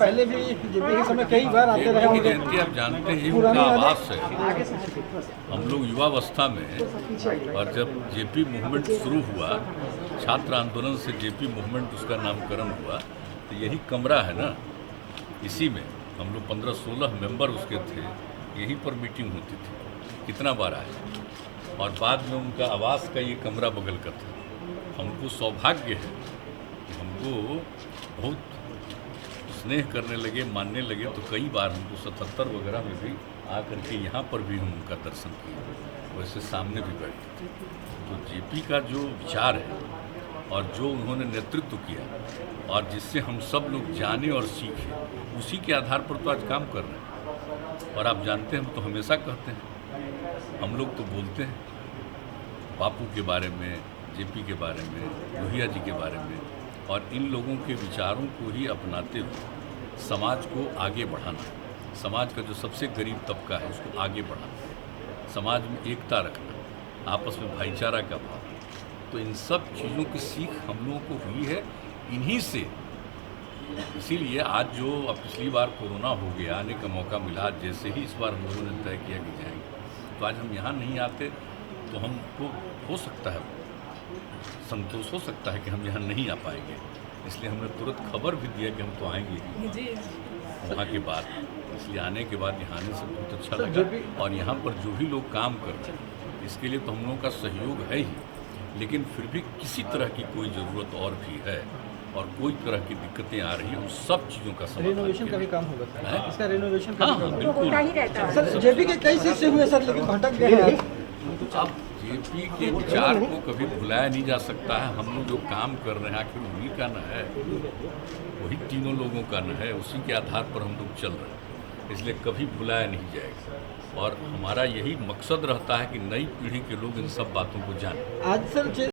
पहले भी जेपी के समय कई बार आते रहे होंगे। जयंती आप जानते हैं उनका आवास है। हम लोग युवावस्था में, और जब जेपी मूवमेंट शुरू हुआ, छात्र आंदोलन से जेपी मूवमेंट उसका नामकरण हुआ, तो यही कमरा है ना, इसी में हम लोग 15-16 मेंबर उसके थे, यहीं पर मीटिंग होती थी। कितना बार आए, और बाद में उनका आवास का ये कमरा बगल का था। हमको सौभाग्य है कि हमको बहुत स्नेह करने लगे, मानने लगे, तो कई बार हमको 77 वगैरह में भी आकर के यहाँ पर भी हम उनका दर्शन किए, वैसे सामने भी बैठे थे। तो जेपी का जो विचार है और जो उन्होंने नेतृत्व किया, और जिससे हम सब लोग जाने और सीखे, उसी के आधार पर तो आज काम कर रहे हैं। और आप जानते हैं, हम तो हमेशा कहते हैं, हम लोग तो बोलते हैं बापू के बारे में, जेपी के बारे में, लोहिया जी के बारे में, और इन लोगों के विचारों को ही अपनाते हुए समाज को आगे बढ़ाना, समाज का जो सबसे गरीब तबका है उसको आगे बढ़ाना, समाज में एकता रखना, आपस में भाईचारा का भाव, तो इन सब चीज़ों की सीख हम लोगों को हुई है इन्हीं से। इसीलिए आज जो अब पिछली बार कोरोना हो गया, आने का मौका मिला, जैसे ही इस बार हम लोगों ने तय किया कि जाएंगे, तो आज हम यहाँ नहीं आते तो हमको हो सकता है संतोष हो सकता है कि हम यहाँ नहीं आ पाएंगे, इसलिए हमने तुरंत खबर भी दिया कि हम तो आएंगे वहाँ के बाद। इसलिए आने के बाद यहाँ आने से बहुत अच्छा लगा। और यहाँ पर जो भी लोग काम कर रहे हैं, इसके लिए तो हम लोगों का सहयोग है ही, लेकिन फिर भी किसी तरह की कोई ज़रूरत और भी है और कोई तरह की दिक्कतें आ रही हैं, उन सब चीज़ों का रेनोवेशन का भी काम होगा है? इसका रेनोवेशन का हाँ, बिल्कुल। सर, जेपी के कई शिष्य हुए सर, लेकिन भटक गए हैं। अब जेपी के विचार को कभी भुलाया नहीं जा सकता है। हम लोग जो काम कर रहे हैं आखिर उन्हीं का न है, वही तीनों लोगों का न है, उसी के आधार पर हम लोग चल रहे हैं, इसलिए कभी भुलाया नहीं जाएगा। और हमारा यही मकसद रहता है कि नई पीढ़ी के लोग इन सब बातों को जानें। आज सर